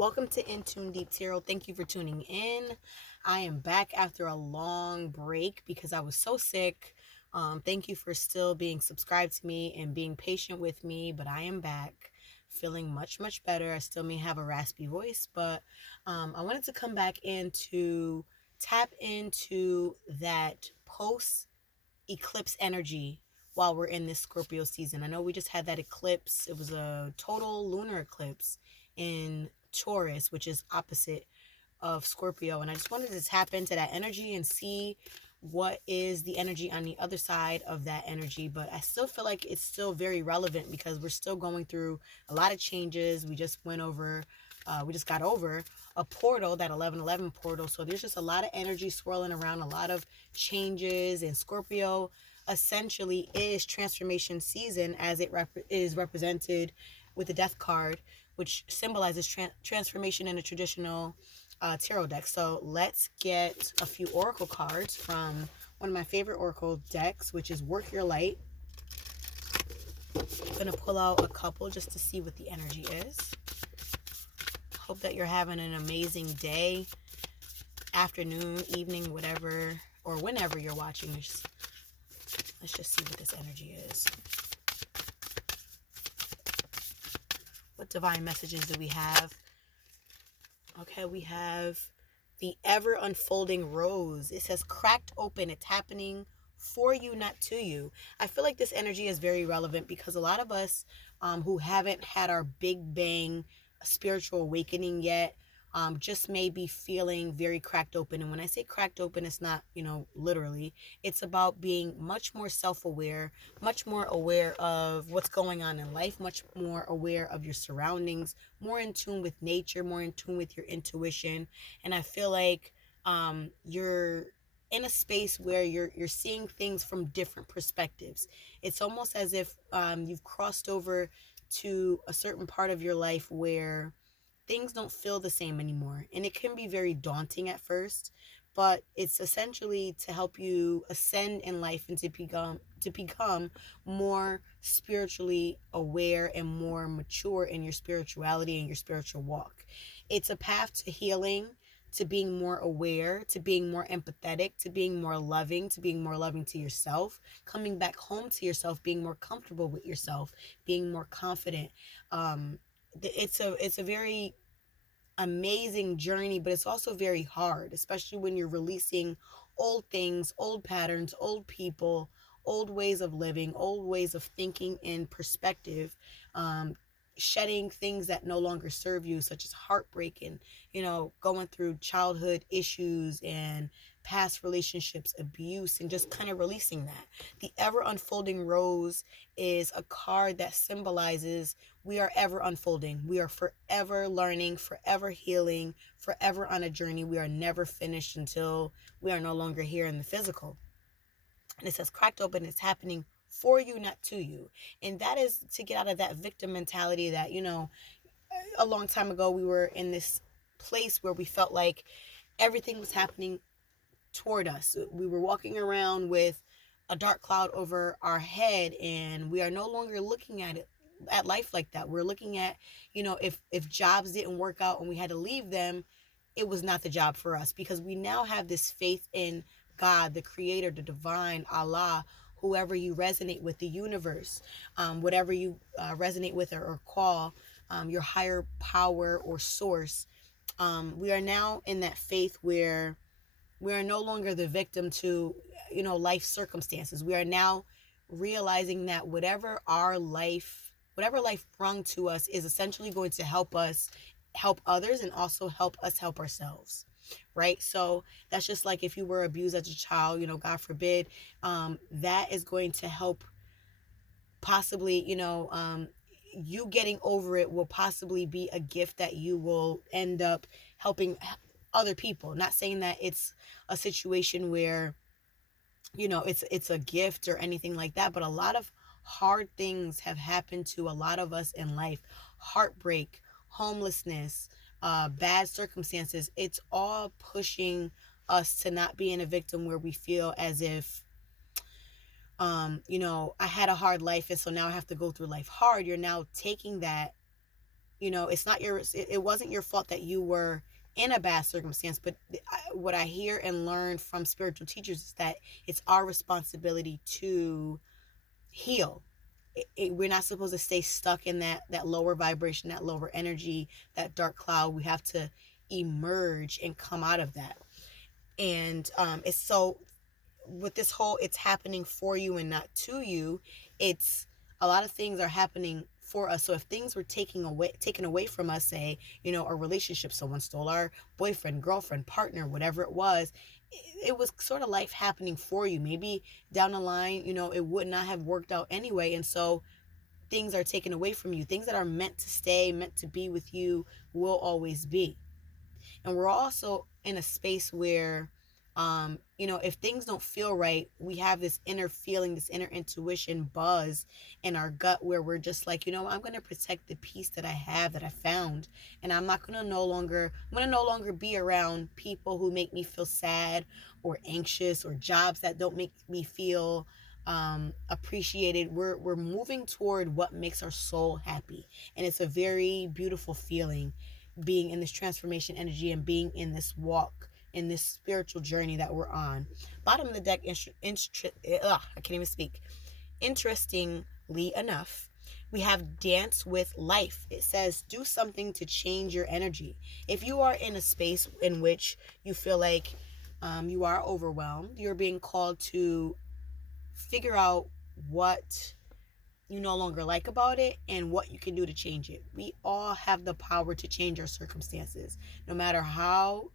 Welcome to InTuneDeep Tarot. Thank you for tuning in. I am back after a long break because I was so sick. Thank you for still being subscribed to me and being patient with me, but I am back feeling much better. I still may have a raspy voice, but I wanted to come back in to tap into that post eclipse energy while we're in this Scorpio season. I know we just had that eclipse. It was a total lunar eclipse in Taurus, which is opposite of Scorpio. And I just wanted to tap into that energy and see what is the energy on the other side of that energy. But I still feel like it's still very relevant because we're still going through a lot of changes. We just got over a portal, that 1111 portal. So there's just a lot of energy swirling around, a lot of changes. And Scorpio essentially is transformation season, as it is represented with the death card, which symbolizes transformation in a traditional tarot deck. So let's get a few oracle cards from one of my favorite oracle decks, which is Work Your Light. I'm going to pull out a couple just to see what the energy is. Hope that you're having an amazing day, afternoon, evening, whatever, or whenever you're watching this. Let's just see what this energy is. What divine messages do we have? Okay, we have the ever unfolding rose. It says cracked open. It's happening for you, not to you. I feel like this energy is very relevant because a lot of us who haven't had our big bang spiritual awakening yet just may be feeling very cracked open. And when I say cracked open, it's not, literally. It's about being much more self-aware, much more aware of what's going on in life, much more aware of your surroundings, more in tune with nature, more in tune with your intuition. And I feel like you're in a space where you're seeing things from different perspectives. It's almost as if you've crossed over to a certain part of your life where things don't feel the same anymore. And it can be very daunting at first, but it's essentially to help you ascend in life and to become more spiritually aware and more mature in your spirituality and your spiritual walk. It's a path to healing, to being more aware, to being more empathetic, to being more loving, to yourself, coming back home to yourself, being more comfortable with yourself, being more confident. It's a very amazing journey, but it's also very hard, especially when you're releasing old things, old patterns, old people, old ways of living, old ways of thinking and perspective, shedding things that no longer serve you, such as heartbreak and, going through childhood issues and past relationships, abuse, and just kind of releasing that. The ever unfolding rose is a card that symbolizes we are ever unfolding. We are forever learning, forever healing, forever on a journey. We are never finished until we are no longer here in the physical. And it says cracked open, it's happening for you, not to you. And that is to get out of that victim mentality that, a long time ago we were in this place where we felt like everything was happening toward us. We were walking around with a dark cloud over our head, and we are no longer looking at life like that. We're looking at, if jobs didn't work out and we had to leave them, it was not the job for us, because we now have this faith in God, the creator, the divine, Allah, whoever you resonate with, the universe, whatever you resonate with or call your higher power or source. We are now in that faith where we are no longer the victim to, life circumstances. We are now realizing that whatever life brung to us is essentially going to help us help others and also help us help ourselves. Right? So that's just like if you were abused as a child, God forbid, that is going to help possibly, you getting over it will possibly be a gift that you will end up helping other people. Not saying that it's a situation where, it's a gift or anything like that, but a lot of hard things have happened to a lot of us in life. Heartbreak, homelessness, bad circumstances. It's all pushing us to not be in a victim where we feel as if, I had a hard life and so now I have to go through life hard. You're now taking that it's not it wasn't your fault that you were in a bad circumstance. But what I hear and learn from spiritual teachers is that it's our responsibility to heal. We're not supposed to stay stuck in that lower vibration, that lower energy, that dark cloud. We have to emerge and come out of that. And it's so, with this whole it's happening for you and not to you, it's a lot of things are happening for us. So if things were taken away from us, say, a relationship, someone stole our boyfriend, girlfriend, partner, whatever it was, it was sort of life happening for you. Maybe down the line, it would not have worked out anyway. And so things are taken away from you. Things that are meant to stay, meant to be with you, will always be. And we're also in a space where if things don't feel right, we have this inner feeling, this inner intuition buzz in our gut where we're just like, I'm going to protect the peace that I have, that I found. And I'm going to no longer be around people who make me feel sad or anxious, or jobs that don't make me feel appreciated. We're moving toward what makes our soul happy. And it's a very beautiful feeling, being in this transformation energy and being in this walk, in this spiritual journey that we're on. Bottom of the deck, I can't even speak. Interestingly enough, we have dance with life. It says do something to change your energy. If you are in a space in which you feel like you are overwhelmed, you're being called to figure out what you no longer like about it and what you can do to change it. We all have the power to change our circumstances, no matter how,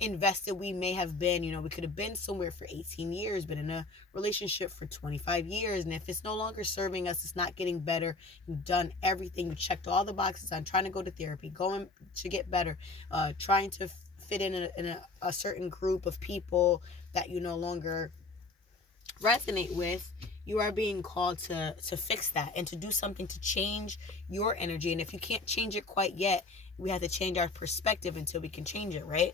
invested we may have been. We could have been somewhere for 18 years, been in a relationship for 25 years. And if it's no longer serving us, it's not getting better. You've done everything. You checked all the boxes on trying to go to therapy, going to get better, trying to fit in a certain group of people that you no longer resonate with. You are being called to fix that and to do something to change your energy. And if you can't change it quite yet, we have to change our perspective until we can change it, right?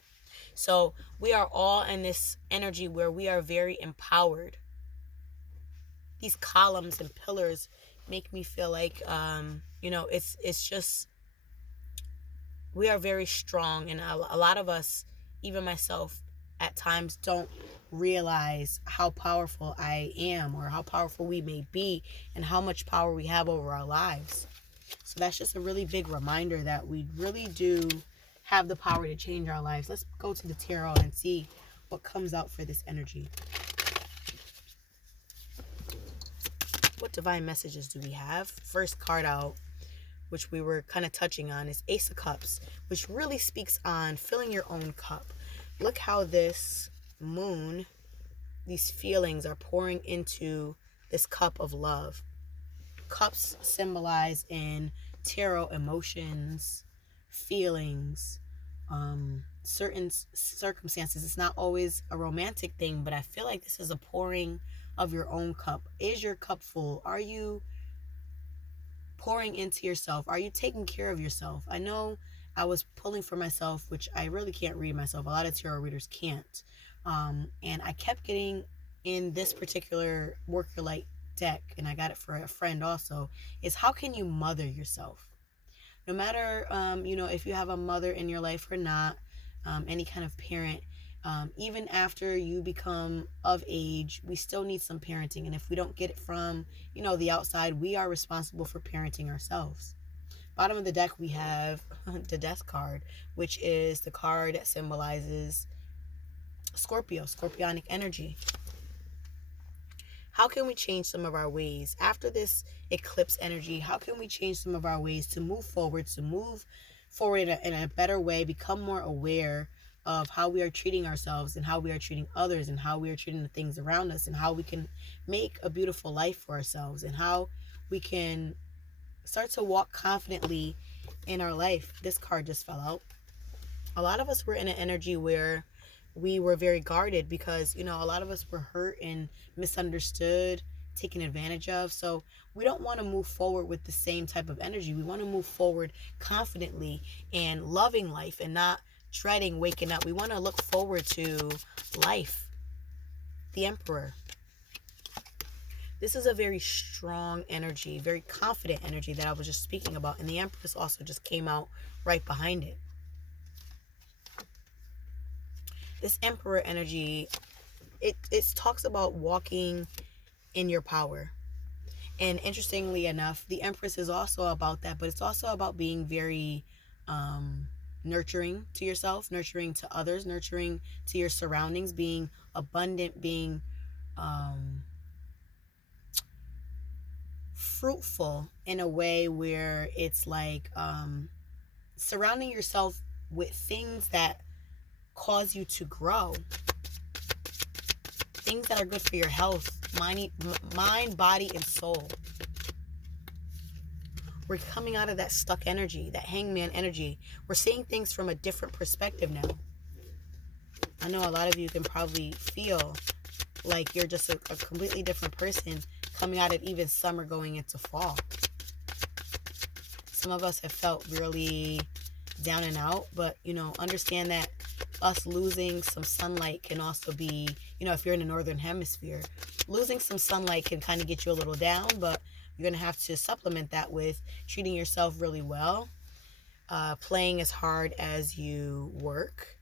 So we are all in this energy where we are very empowered. These columns and pillars make me feel like it's just, we are very strong. And a lot of us, even myself, at times don't realize how powerful I am, or how powerful we may be, and how much power we have over our lives. So that's just a really big reminder that we really do have the power to change our lives. Let's go to the tarot and see what comes out for this energy. What divine messages do we have? First card out, which we were kind of touching on, is Ace of Cups, which really speaks on filling your own cup. Look how this moon, these feelings are pouring into this cup of love. Cups symbolize in tarot emotions, feelings, certain circumstances. It's not always a romantic thing, but I feel like this is a pouring of your own cup. Is your cup full? Are you pouring into yourself? Are you taking care of yourself? I know I was pulling for myself, which I really can't read myself. A lot of tarot readers can't. And I kept getting in this particular Work Your Light deck, and I got it for a friend also, is how can you mother yourself? No matter, if you have a mother in your life or not, any kind of parent, even after you become of age, we still need some parenting. And if we don't get it from, the outside, we are responsible for parenting ourselves. Bottom of the deck, we have the Death card, which is the card that symbolizes Scorpio, scorpionic energy. How can we change some of our ways after this eclipse energy? How can we change some of our ways to move forward, in a better way, become more aware of how we are treating ourselves and how we are treating others and how we are treating the things around us, and how we can make a beautiful life for ourselves, and how we can start to walk confidently in our life. This card just fell out. A lot of us were in an energy where we were very guarded because, a lot of us were hurt and misunderstood, taken advantage of. So we don't want to move forward with the same type of energy. We want to move forward confidently and loving life and not dreading waking up. We want to look forward to life. The Emperor. This is a very strong energy, very confident energy that I was just speaking about. And the Empress also just came out right behind it. This Emperor energy, it talks about walking in your power. And interestingly enough, the Empress is also about that, but it's also about being very nurturing to yourself, nurturing to others, nurturing to your surroundings, being abundant, being fruitful in a way where it's like surrounding yourself with things that cause you to grow, things that are good for your health, mind, body, and soul. We're coming out of that stuck energy, that hangman energy. We're seeing things from a different perspective now. I know a lot of you can probably feel like you're just a completely different person coming out of even summer going into fall. Some of us have felt really down and out, but, understand that us losing some sunlight can also be, if you're in the northern hemisphere, losing some sunlight can kind of get you a little down, but you're going to have to supplement that with treating yourself really well, playing as hard as you work,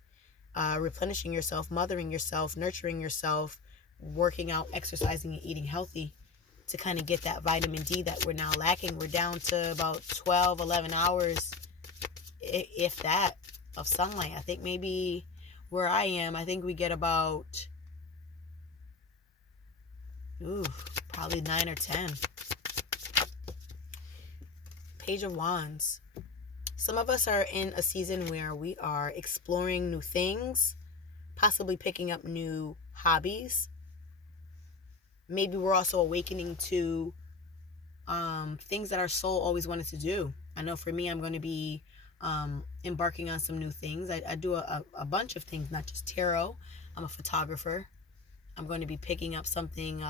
replenishing yourself, mothering yourself, nurturing yourself, working out, exercising, and eating healthy to kind of get that vitamin D that we're now lacking. We're down to about 12, 11 hours, if that, of sunlight. I think maybe where I am, I think we get about, probably 9 or 10. Page of Wands. Some of us are in a season where we are exploring new things, possibly picking up new hobbies. Maybe we're also awakening to things that our soul always wanted to do. I know for me, I'm going to be embarking on some new things. I do a bunch of things, not just tarot. I'm a photographer. I'm going to be picking up something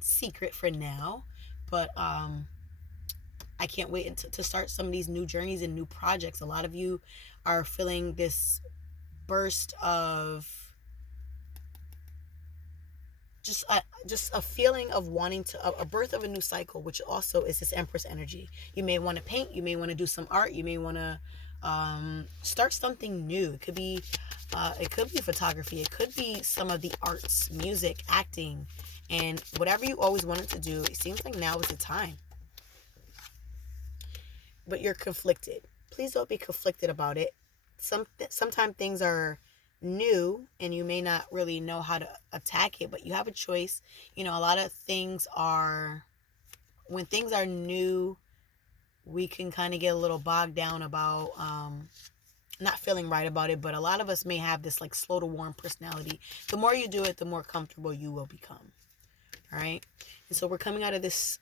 secret for now, but I can't wait to start some of these new journeys and new projects. A lot of you are feeling this burst of just a feeling of wanting a birth of a new cycle, which also is this Empress energy. You may want to paint, you may want to do some art, you may want to start something new. It could be photography, it could be some of the arts, music, acting, and whatever you always wanted to do. It seems like now is the time, but you're conflicted. Please don't be conflicted about it. Sometimes things are new and you may not really know how to attack it, but you have a choice. A lot of things are, when things are new, we can kind of get a little bogged down about not feeling right about it, but a lot of us may have this like slow to warm personality. The more you do it, the more comfortable you will become. All right. And so we're coming out of this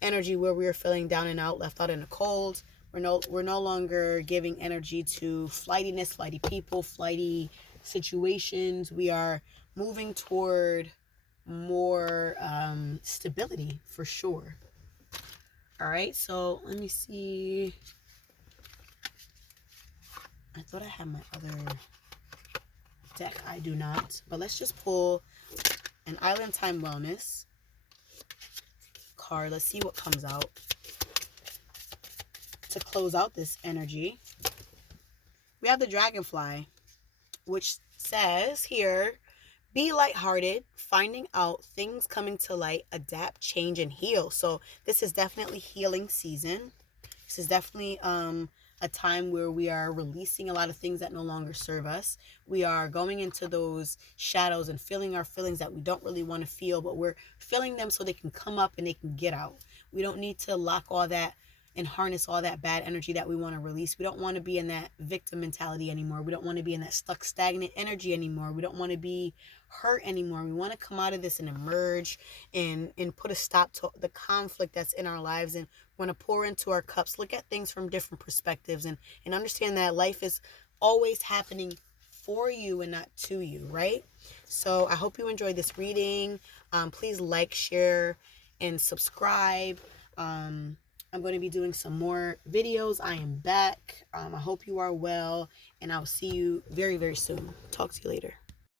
energy where we are feeling down and out, left out in the cold. We're no longer giving energy to flightiness, flighty people, flighty situations. We are moving toward more stability for sure. All right, so let me see. I thought I had my other deck. I do not, but let's just pull an Island Time Wellness card. Let's see what comes out to close out this energy. We have the Dragonfly, which says here, be lighthearted, finding out things coming to light, adapt, change, and heal. So this is definitely healing season. This is definitely a time where we are releasing a lot of things that no longer serve us. We are going into those shadows and feeling our feelings that we don't really want to feel, but we're feeling them so they can come up and they can get out. We don't need to lock all that and harness all that bad energy that we want to release. We don't want to be in that victim mentality anymore. We don't want to be in that stuck, stagnant energy anymore. We don't want to be hurt anymore. We want to come out of this and emerge and put a stop to the conflict that's in our lives, and want to pour into our cups, look at things from different perspectives, and understand that life is always happening for you and not to you, right? So I hope you enjoyed this reading. Please like, share, and subscribe. I'm going to be doing some more videos. I am back. I hope you are well, and I'll see you very, very soon. Talk to you later.